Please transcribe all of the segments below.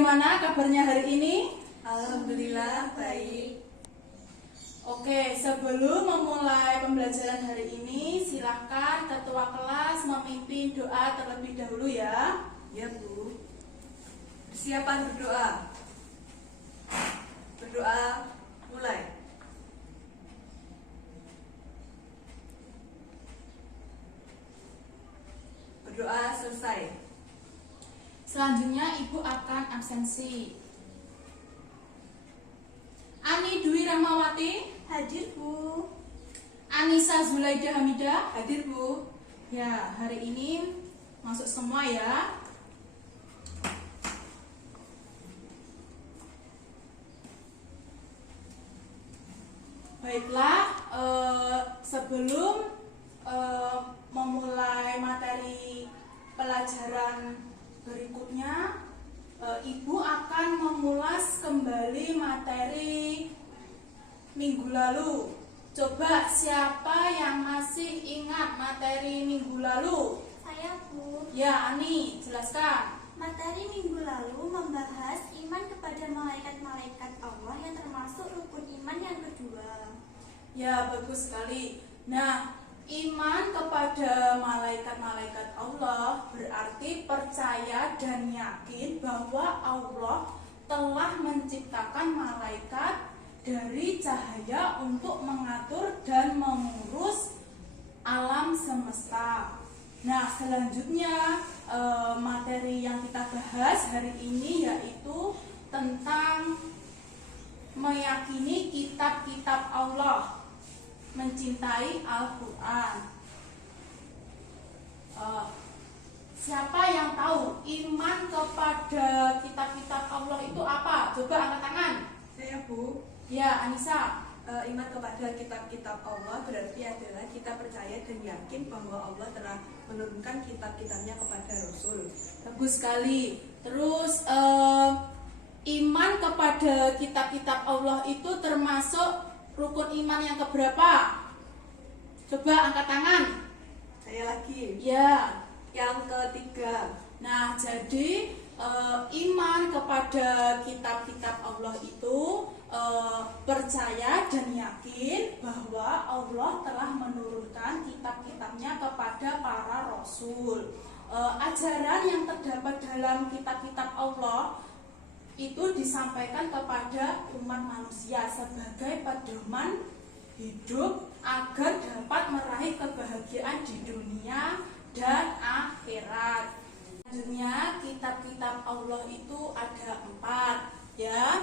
bagaimana kabarnya hari ini? Alhamdulillah baik. Oke, sebelum memulai pembelajaran hari ini, silahkan ketua kelas memimpin doa terlebih dahulu ya. Ya Bu. Persiapan berdoa. Berdoa mulai. Berdoa selesai. Selanjutnya Ibu akan absensi. Ani Dwi Rahmawati, Hadir Bu. Anissa Zulaida Hamidah. Hadir Bu. Ya, hari ini masuk semua ya. Baiklah, sebelum memulai materi pelajaran berikutnya, Ibu akan memulas kembali materi minggu lalu. Coba siapa yang masih ingat materi minggu lalu? Saya Bu. Ya, Ani, jelaskan. Materi minggu lalu membahas iman kepada malaikat-malaikat Allah yang termasuk rukun iman yang kedua. Ya, bagus sekali. Nah, iman kepada malaikat-malaikat Allah berarti percaya dan yakin bahwa Allah telah menciptakan malaikat dari cahaya untuk mengatur dan mengurus alam semesta. Nah, selanjutnya materi yang kita bahas hari ini yaitu tentang meyakini kitab-kitab Allah, mencintai Al-Quran. Siapa yang tahu iman kepada kitab-kitab Allah itu apa? Coba angkat tangan. Saya Bu. Ya, Anissa. Iman kepada kitab-kitab Allah berarti adalah kita percaya dan yakin bahwa Allah telah menurunkan kitab-kitabnya kepada Rasul. Bagus sekali. Terus iman kepada kitab-kitab Allah itu termasuk rukun iman yang keberapa? Coba angkat tangan. Saya lagi. Ya. Yang ketiga. Nah, jadi iman kepada kitab-kitab Allah itu percaya dan yakin bahwa Allah telah menurunkan kitab-kitabnya kepada para rasul. Ajaran yang terdapat dalam kitab-kitab Allah itu disampaikan kepada umat manusia sebagai pedoman hidup agar dapat meraih kebahagiaan di dunia dan akhirat. Selanjutnya, kitab-kitab Allah itu ada 4 ya.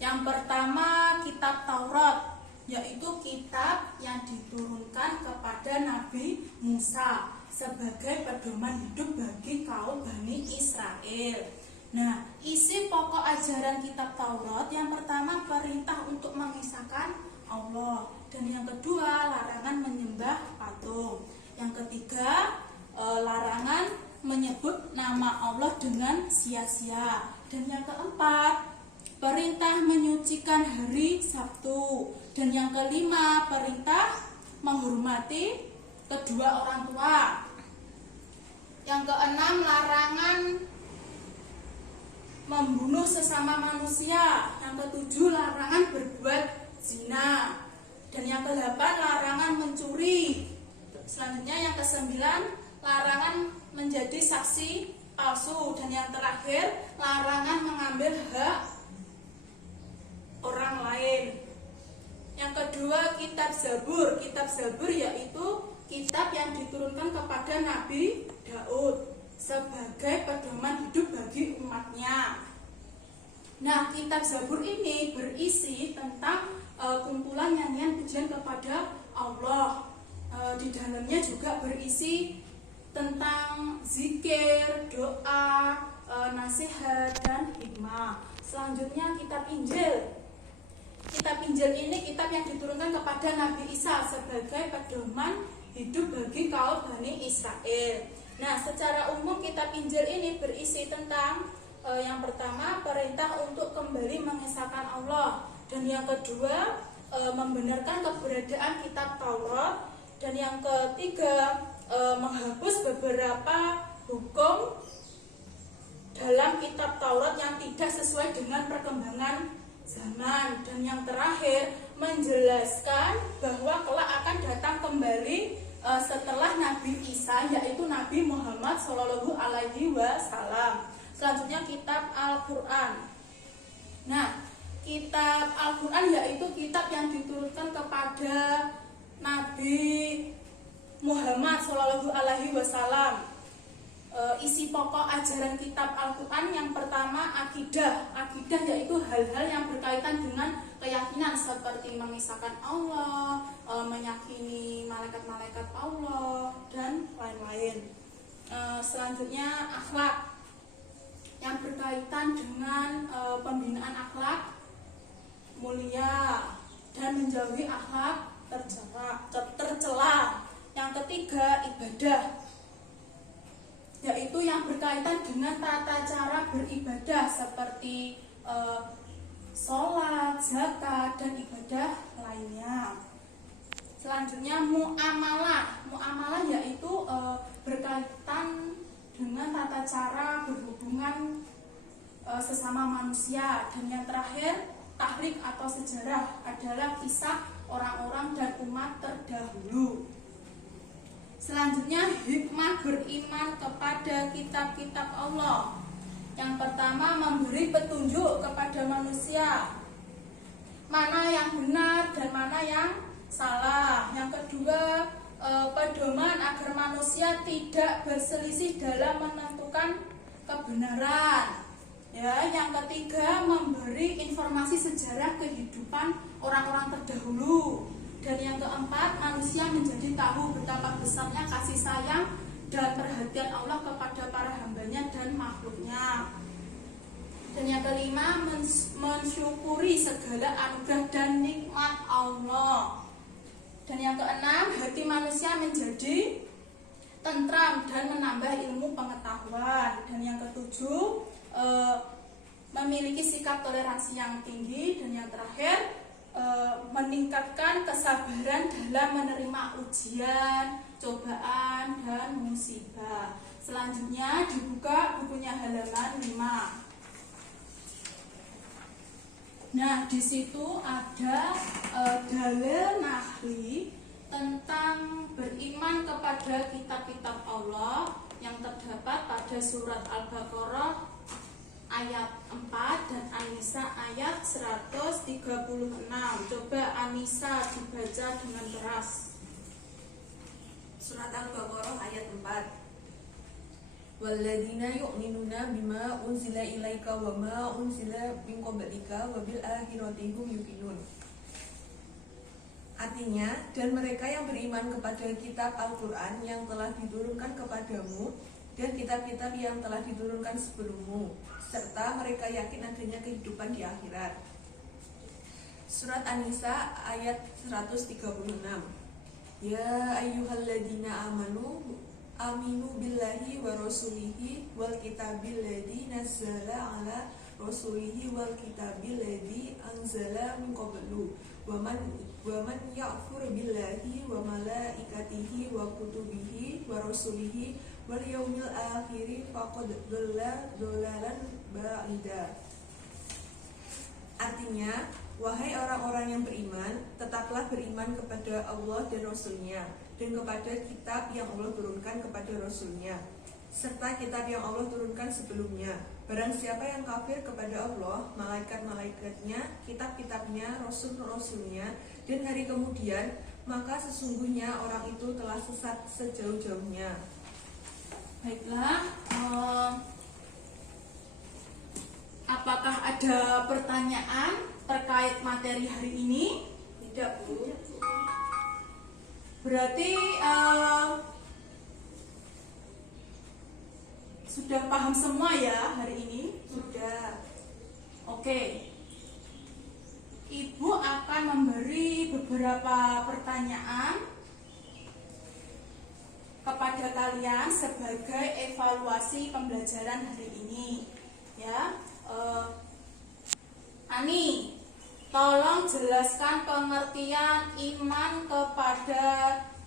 Yang pertama kitab Taurat, yaitu kitab yang diturunkan kepada Nabi Musa sebagai pedoman hidup bagi kaum Bani Israel. Nah, isi pokok ajaran kitab Taurat yang pertama perintah untuk mengisahkan Allah, dan yang kedua larangan menyembah patung. Yang ketiga larangan menyebut nama Allah dengan sia-sia. Dan yang keempat perintah menyucikan hari Sabtu. Dan yang kelima perintah menghormati kedua orang tua. Yang keenam larangan membunuh sesama manusia. Yang ketujuh larangan berbuat zina. Dan yang kedelapan larangan mencuri. Selanjutnya yang kesembilan larangan menjadi saksi palsu. Dan yang terakhir larangan mengambil hak orang lain. Yang kedua kitab Zabur. Kitab Zabur yaitu kitab yang diturunkan kepada Nabi Daud sebagai pedoman hidup bagi umatnya. Nah, kitab Zabur ini berisi tentang kumpulan nyanyian pujian kepada Allah. Di dalamnya juga berisi tentang zikir, doa, nasihat, dan hikmah. Selanjutnya kitab Injil. Kitab Injil ini kitab yang diturunkan kepada Nabi Isa sebagai pedoman hidup bagi kaum Bani Israel. Nah, secara umum kitab Injil ini berisi tentang yang pertama perintah untuk kembali mengesahkan Allah, dan yang kedua membenarkan keberadaan kitab Taurat, dan yang ketiga menghapus beberapa hukum dalam kitab Taurat yang tidak sesuai dengan perkembangan zaman. Dan yang terakhir menjelaskan bahwa kelak akan datang kembali setelah Nabi Isa, yaitu Nabi Muhammad Shallallahu Alaihi Wasallam. Selanjutnya kitab Al-Quran. Nah, kitab Al-Quran yaitu kitab yang diturunkan kepada Nabi Muhammad Shallallahu Alaihi Wasallam. Isi pokok ajaran kitab Al-Quran yang pertama akidah. Akidah yaitu hal-hal yang berkaitan dengan keyakinan seperti mengisahkan Allah, meyakini malaikat-malaikat Allah, dan lain-lain. Selanjutnya akhlak yang berkaitan dengan pembinaan akhlak mulia dan menjauhi akhlak tercela. Yang ketiga ibadah, yaitu yang berkaitan dengan tata cara beribadah seperti sholat, zakat, dan ibadah lainnya. Selanjutnya muamalah. Muamalah yaitu berkaitan dengan tata cara berhubungan sesama manusia. Dan yang terakhir tahrikh atau sejarah adalah kisah orang-orang dan umat terdahulu. Selanjutnya hikmah beriman kepada kitab-kitab Allah. Yang pertama memberi petunjuk kepada manusia mana yang benar dan mana yang salah. Yang kedua pedoman agar manusia tidak berselisih dalam menentukan kebenaran. Ya, yang ketiga memberi informasi sejarah kehidupan orang-orang terdahulu. Dan yang keempat, manusia menjadi tahu betapa besarnya kasih sayang dan perhatian Allah kepada para hambanya dan makhluknya. Dan yang kelima, mensyukuri segala anugerah dan nikmat Allah. Dan yang keenam, hati manusia menjadi tentram dan menambah ilmu pengetahuan. Dan yang ketujuh, memiliki sikap toleransi yang tinggi. Dan yang terakhir, meningkatkan kesabaran dalam menerima ujian, cobaan, dan musibah. Selanjutnya dibuka bukunya halaman 5. Nah, di situ ada dalil nahli tentang beriman kepada kitab-kitab Allah yang terdapat pada surat Al-Baqarah ayat 4 dan An-Nisa ayat 136. Coba An-Nisa dibaca dengan keras. Surat Al-Baqarah ayat 4. Walladzina yu'minuna bima unzila ilaika wa ma unzila min qablika wa bil akhirati hum yuqinun. Artinya, dan mereka yang beriman kepada kitab Al-Quran yang telah diturunkan kepadamu dan kitab-kitab yang telah diturunkan sebelummu, serta mereka yakin adanya kehidupan di akhirat. Surat An-Nisa ayat 136. Ya ayyuhalladzina aminu billahi wa rasulihi wal kitabil ladzi nazzala ala rasulihi wal kitabil ladzi anzala min qablu wa man ya'fur billahi wa malaikatihi wa kutubihi wa rasulihi wal yaumil akhir faqad dhalla dhalalan ba'ida. Artinya, wahai orang-orang yang beriman, tetaplah beriman kepada Allah dan Rasul-Nya, dan kepada kitab yang Allah turunkan kepada Rasul-Nya, serta kitab yang Allah turunkan sebelumnya. Barang siapa yang kafir kepada Allah, malaikat-malaikatnya, kitab-kitabnya, Rasul-Rasulnya, dan hari kemudian, maka sesungguhnya orang itu telah sesat sejauh-jauhnya. Baiklah, apakah ada pertanyaan terkait materi hari ini? Tidak, Bu. Berarti sudah paham semua ya hari ini? Sudah. Oke. Ibu akan memberi beberapa pertanyaan kepada kalian sebagai evaluasi pembelajaran hari ini. Ya, Ani, tolong jelaskan pengertian iman kepada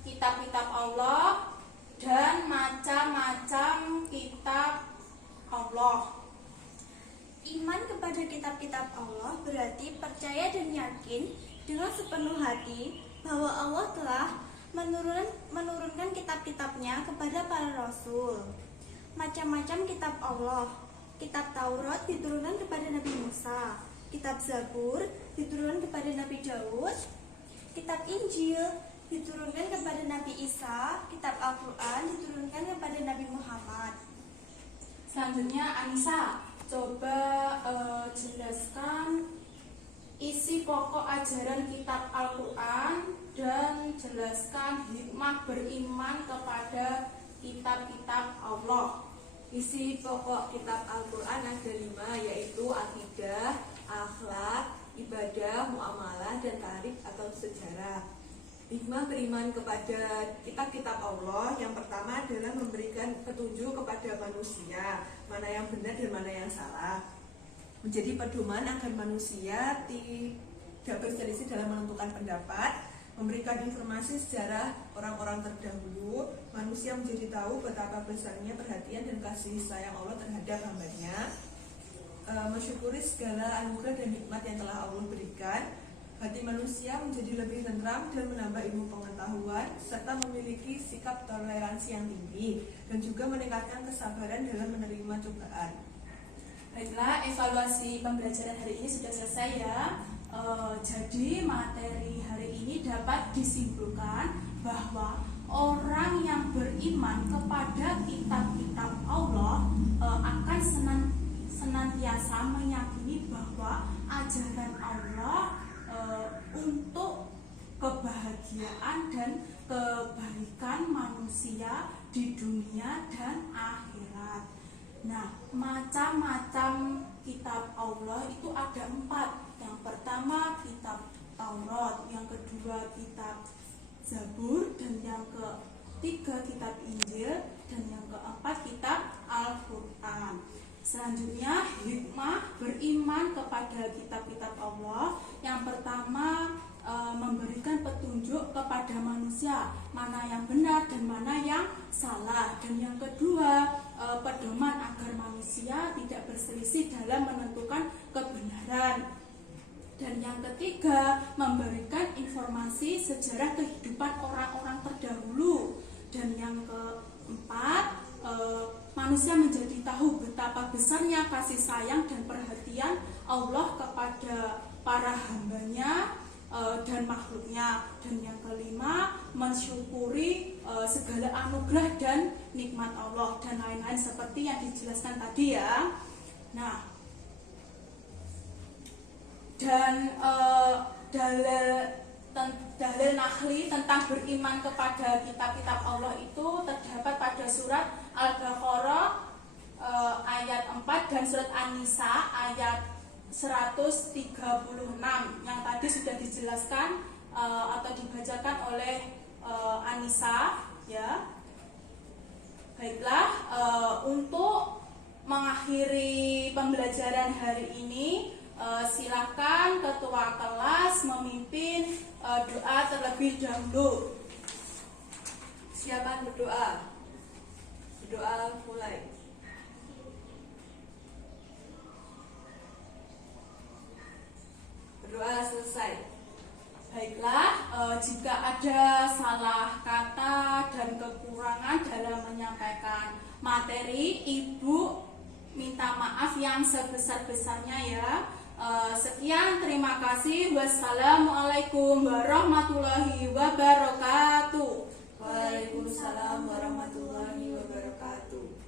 kitab-kitab Allah dan macam-macam kitab Allah. Iman kepada kitab-kitab Allah berarti percaya dan yakin dengan sepenuh hati bahwa Allah telah menurunkan kitab-kitabnya kepada para rasul. Macam-macam kitab Allah. Kitab Taurat diturunkan kepada Nabi Musa, kitab Zabur diturunkan kepada Nabi Daud, kitab Injil diturunkan kepada Nabi Isa, kitab Al-Quran diturunkan kepada Nabi Muhammad. Selanjutnya Anissa, coba jelaskan isi pokok ajaran kitab Al-Quran dan jelaskan hikmah beriman kepada kitab-kitab Allah. Isi pokok kitab Al-Quran ada 5, yaitu akidah, akhlak, ibadah, muamalah, dan tarikh atau sejarah. Hikmah beriman kepada kitab-kitab Allah yang pertama adalah memberikan petunjuk kepada manusia, mana yang benar dan mana yang salah. Menjadi pedoman agar manusia tidak berselisih dalam menentukan pendapat, memberikan informasi sejarah orang-orang terdahulu, manusia menjadi tahu betapa besarnya perhatian dan kasih sayang Allah terhadap hambanya, mensyukuri segala anugerah dan nikmat yang telah Allah berikan, hati manusia menjadi lebih tentram dan menambah ilmu pengetahuan, serta memiliki sikap toleransi yang tinggi, dan juga meningkatkan kesabaran dalam menerima cobaan. Baiklah, evaluasi pembelajaran hari ini sudah selesai ya. Jadi materi hari ini dapat disimpulkan bahwa orang yang beriman kepada kitab-kitab Allah akan senantiasa meyakini bahwa ajaran Allah untuk kebahagiaan dan kebaikan manusia di dunia dan akhirat. Nah, macam-macam kitab Allah itu ada 4. Yang pertama kitab Taurat, yang kedua kitab Zabur, dan yang ketiga kitab Injil, dan yang keempat kitab Al-Quran. Selanjutnya hikmah beriman kepada kitab-kitab Allah. Yang pertama memberikan petunjuk kepada manusia mana yang benar dan mana yang salah, dan yang kedua pedoman agar manusia tidak berselisih dalam menentukan kebenaran, dan yang ketiga memberikan informasi sejarah kehidupan orang-orang terdahulu, dan yang keempat manusia menjadi tahu betapa besarnya kasih sayang dan perhatian Allah kepada para hambanya dan makhluknya, dan yang kelima mensyukuri segala anugerah dan nikmat Allah dan lain-lain seperti yang dijelaskan tadi ya. Nah, dan dalil nahli tentang beriman kepada kitab-kitab Allah itu terdapat pada surat Al-Baqarah ayat 4 dan surat An-Nisa ayat 136 yang tadi sudah dijelaskan atau dibacakan oleh Anissa ya. Baiklah, untuk mengakhiri pembelajaran hari ini silakan ketua kelas memimpin doa terlebih dahulu. Siapa berdoa? Berdoa mulai. Berdoa selesai. Baiklah, jika ada salah kata dan kekurangan dalam menyampaikan materi, Ibu minta maaf yang sebesar-besarnya ya. Sekian, terima kasih. Wassalamualaikum warahmatullahi wabarakatuh. Waalaikumsalam warahmatullahi wabarakatuh.